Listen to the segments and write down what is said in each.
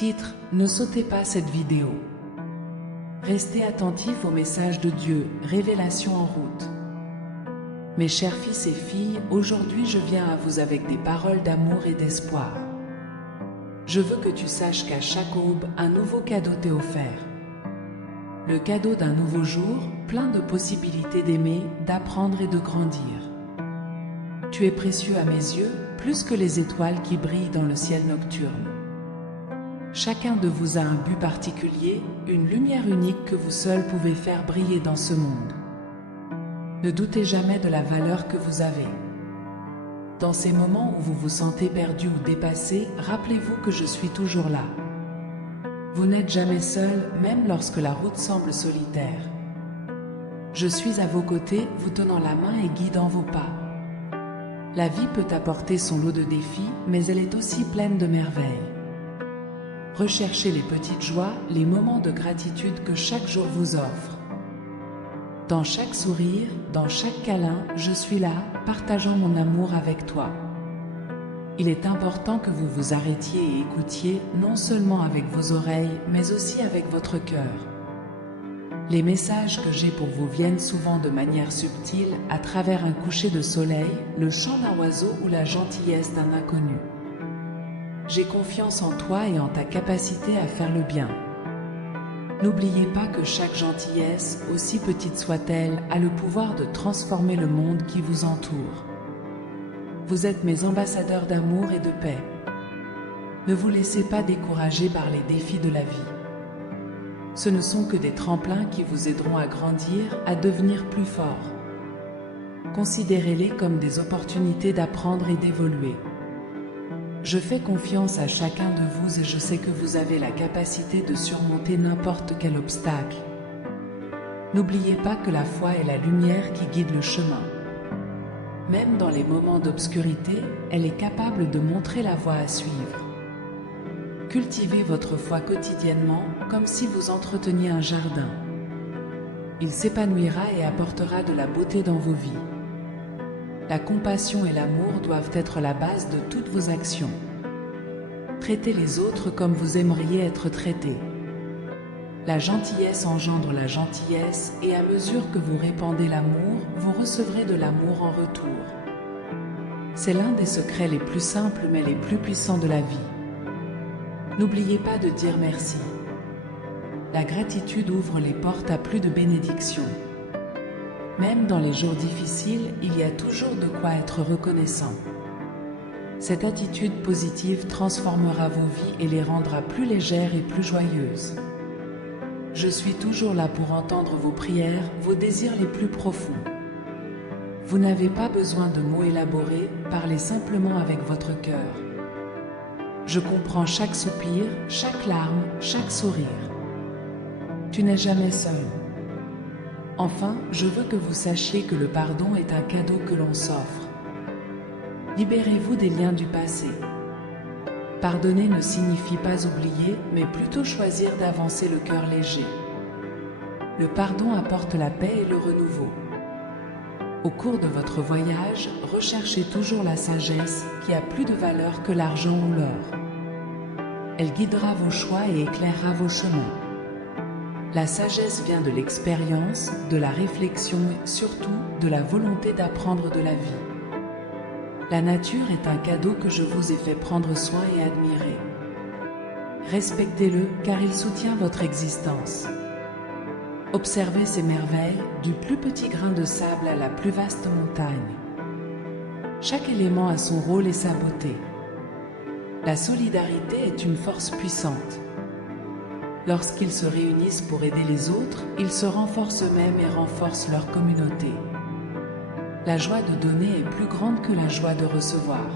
Titre: Ne sautez pas cette vidéo. Restez attentifs au message de Dieu, révélation en route. Mes chers fils et filles, aujourd'hui je viens à vous avec des paroles d'amour et d'espoir. Je veux que tu saches qu'à chaque aube, un nouveau cadeau t'est offert. Le cadeau d'un nouveau jour, plein de possibilités d'aimer, d'apprendre et de grandir. Tu es précieux à mes yeux, plus que les étoiles qui brillent dans le ciel nocturne. Chacun de vous a un but particulier, une lumière unique que vous seuls pouvez faire briller dans ce monde. Ne doutez jamais de la valeur que vous avez. Dans ces moments où vous vous sentez perdu ou dépassé, rappelez-vous que je suis toujours là. Vous n'êtes jamais seul, même lorsque la route semble solitaire. Je suis à vos côtés, vous tenant la main et guidant vos pas. La vie peut apporter son lot de défis, mais elle est aussi pleine de merveilles. Recherchez les petites joies, les moments de gratitude que chaque jour vous offre. Dans chaque sourire, dans chaque câlin, je suis là, partageant mon amour avec toi. Il est important que vous vous arrêtiez et écoutiez, non seulement avec vos oreilles, mais aussi avec votre cœur. Les messages que j'ai pour vous viennent souvent de manière subtile, à travers un coucher de soleil, le chant d'un oiseau ou la gentillesse d'un inconnu. J'ai confiance en toi et en ta capacité à faire le bien. N'oubliez pas que chaque gentillesse, aussi petite soit-elle, a le pouvoir de transformer le monde qui vous entoure. Vous êtes mes ambassadeurs d'amour et de paix. Ne vous laissez pas décourager par les défis de la vie. Ce ne sont que des tremplins qui vous aideront à grandir, à devenir plus forts. Considérez-les comme des opportunités d'apprendre et d'évoluer. Je fais confiance à chacun de vous et je sais que vous avez la capacité de surmonter n'importe quel obstacle. N'oubliez pas que la foi est la lumière qui guide le chemin. Même dans les moments d'obscurité, elle est capable de montrer la voie à suivre. Cultivez votre foi quotidiennement comme si vous entreteniez un jardin. Il s'épanouira et apportera de la beauté dans vos vies. La compassion et l'amour doivent être la base de toutes vos actions. Traitez les autres comme vous aimeriez être traités. La gentillesse engendre la gentillesse et à mesure que vous répandez l'amour, vous recevrez de l'amour en retour. C'est l'un des secrets les plus simples mais les plus puissants de la vie. N'oubliez pas de dire merci. La gratitude ouvre les portes à plus de bénédictions. Même dans les jours difficiles, il y a toujours de quoi être reconnaissant. Cette attitude positive transformera vos vies et les rendra plus légères et plus joyeuses. Je suis toujours là pour entendre vos prières, vos désirs les plus profonds. Vous n'avez pas besoin de mots élaborés, parlez simplement avec votre cœur. Je comprends chaque soupir, chaque larme, chaque sourire. Tu n'es jamais seul. Enfin, je veux que vous sachiez que le pardon est un cadeau que l'on s'offre. Libérez-vous des liens du passé. Pardonner ne signifie pas oublier, mais plutôt choisir d'avancer le cœur léger. Le pardon apporte la paix et le renouveau. Au cours de votre voyage, recherchez toujours la sagesse qui a plus de valeur que l'argent ou l'or. Elle guidera vos choix et éclairera vos chemins. La sagesse vient de l'expérience, de la réflexion et surtout de la volonté d'apprendre de la vie. La nature est un cadeau que je vous ai fait prendre soin et admirer. Respectez-le car il soutient votre existence. Observez ces merveilles, du plus petit grain de sable à la plus vaste montagne. Chaque élément a son rôle et sa beauté. La solidarité est une force puissante. Lorsqu'ils se réunissent pour aider les autres, ils se renforcent eux-mêmes et renforcent leur communauté. La joie de donner est plus grande que la joie de recevoir.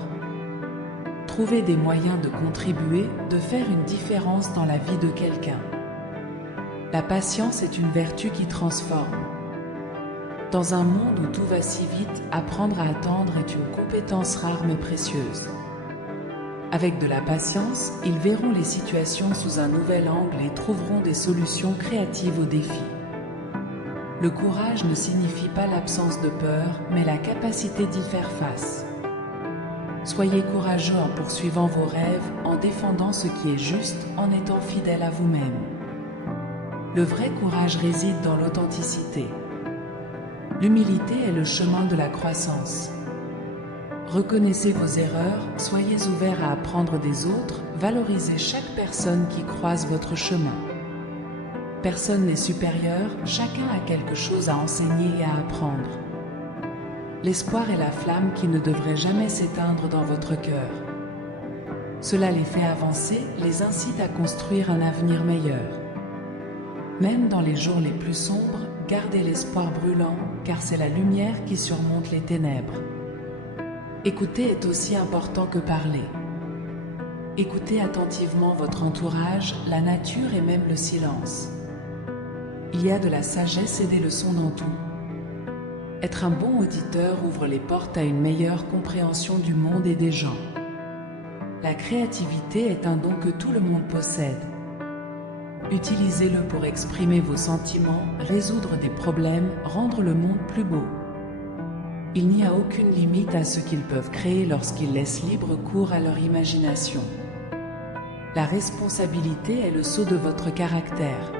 Trouvez des moyens de contribuer, de faire une différence dans la vie de quelqu'un. La patience est une vertu qui transforme. Dans un monde où tout va si vite, apprendre à attendre est une compétence rare mais précieuse. Avec de la patience, ils verront les situations sous un nouvel angle et trouveront des solutions créatives aux défis. Le courage ne signifie pas l'absence de peur, mais la capacité d'y faire face. Soyez courageux en poursuivant vos rêves, en défendant ce qui est juste, en étant fidèle à vous-même. Le vrai courage réside dans l'authenticité. L'humilité est le chemin de la croissance. Reconnaissez vos erreurs, soyez ouverts à apprendre des autres, valorisez chaque personne qui croise votre chemin. Personne n'est supérieur, chacun a quelque chose à enseigner et à apprendre. L'espoir est la flamme qui ne devrait jamais s'éteindre dans votre cœur. Cela les fait avancer, les incite à construire un avenir meilleur. Même dans les jours les plus sombres, gardez l'espoir brûlant, car c'est la lumière qui surmonte les ténèbres. Écouter est aussi important que parler. Écoutez attentivement votre entourage, la nature et même le silence. Il y a de la sagesse et des leçons dans tout. Être un bon auditeur ouvre les portes à une meilleure compréhension du monde et des gens. La créativité est un don que tout le monde possède. Utilisez-le pour exprimer vos sentiments, résoudre des problèmes, rendre le monde plus beau. Il n'y a aucune limite à ce qu'ils peuvent créer lorsqu'ils laissent libre cours à leur imagination. La responsabilité est le sceau de votre caractère.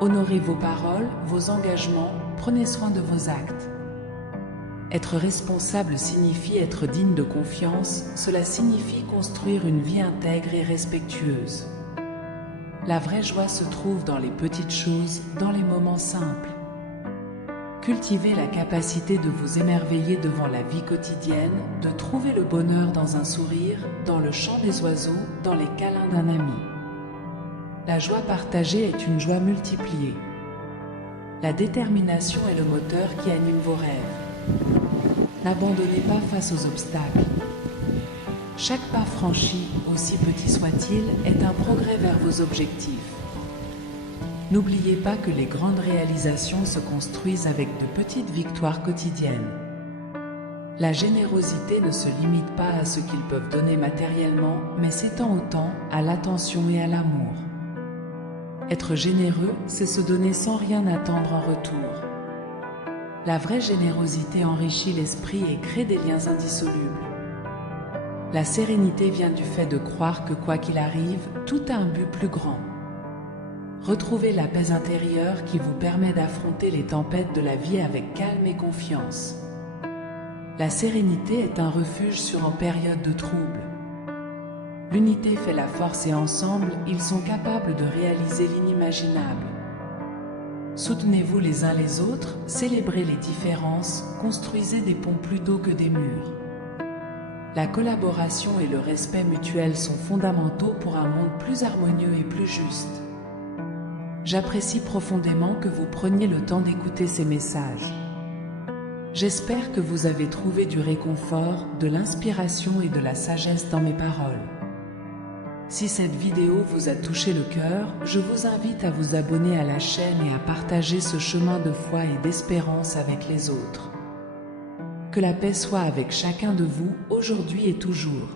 Honorez vos paroles, vos engagements, prenez soin de vos actes. Être responsable signifie être digne de confiance, cela signifie construire une vie intègre et respectueuse. La vraie joie se trouve dans les petites choses, dans les moments simples. Cultivez la capacité de vous émerveiller devant la vie quotidienne, de trouver le bonheur dans un sourire, dans le chant des oiseaux, dans les câlins d'un ami. La joie partagée est une joie multipliée. La détermination est le moteur qui anime vos rêves. N'abandonnez pas face aux obstacles. Chaque pas franchi, aussi petit soit-il, est un progrès vers vos objectifs. N'oubliez pas que les grandes réalisations se construisent avec de petites victoires quotidiennes. La générosité ne se limite pas à ce qu'ils peuvent donner matériellement, mais s'étend au temps, à l'attention et à l'amour. Être généreux, c'est se donner sans rien attendre en retour. La vraie générosité enrichit l'esprit et crée des liens indissolubles. La sérénité vient du fait de croire que quoi qu'il arrive, tout a un but plus grand. Retrouvez la paix intérieure qui vous permet d'affronter les tempêtes de la vie avec calme et confiance. La sérénité est un refuge en période de trouble. L'unité fait la force et ensemble, ils sont capables de réaliser l'inimaginable. Soutenez-vous les uns les autres, célébrez les différences, construisez des ponts plus hauts que des murs. La collaboration et le respect mutuel sont fondamentaux pour un monde plus harmonieux et plus juste. J'apprécie profondément que vous preniez le temps d'écouter ces messages. J'espère que vous avez trouvé du réconfort, de l'inspiration et de la sagesse dans mes paroles. Si cette vidéo vous a touché le cœur, je vous invite à vous abonner à la chaîne et à partager ce chemin de foi et d'espérance avec les autres. Que la paix soit avec chacun de vous, aujourd'hui et toujours.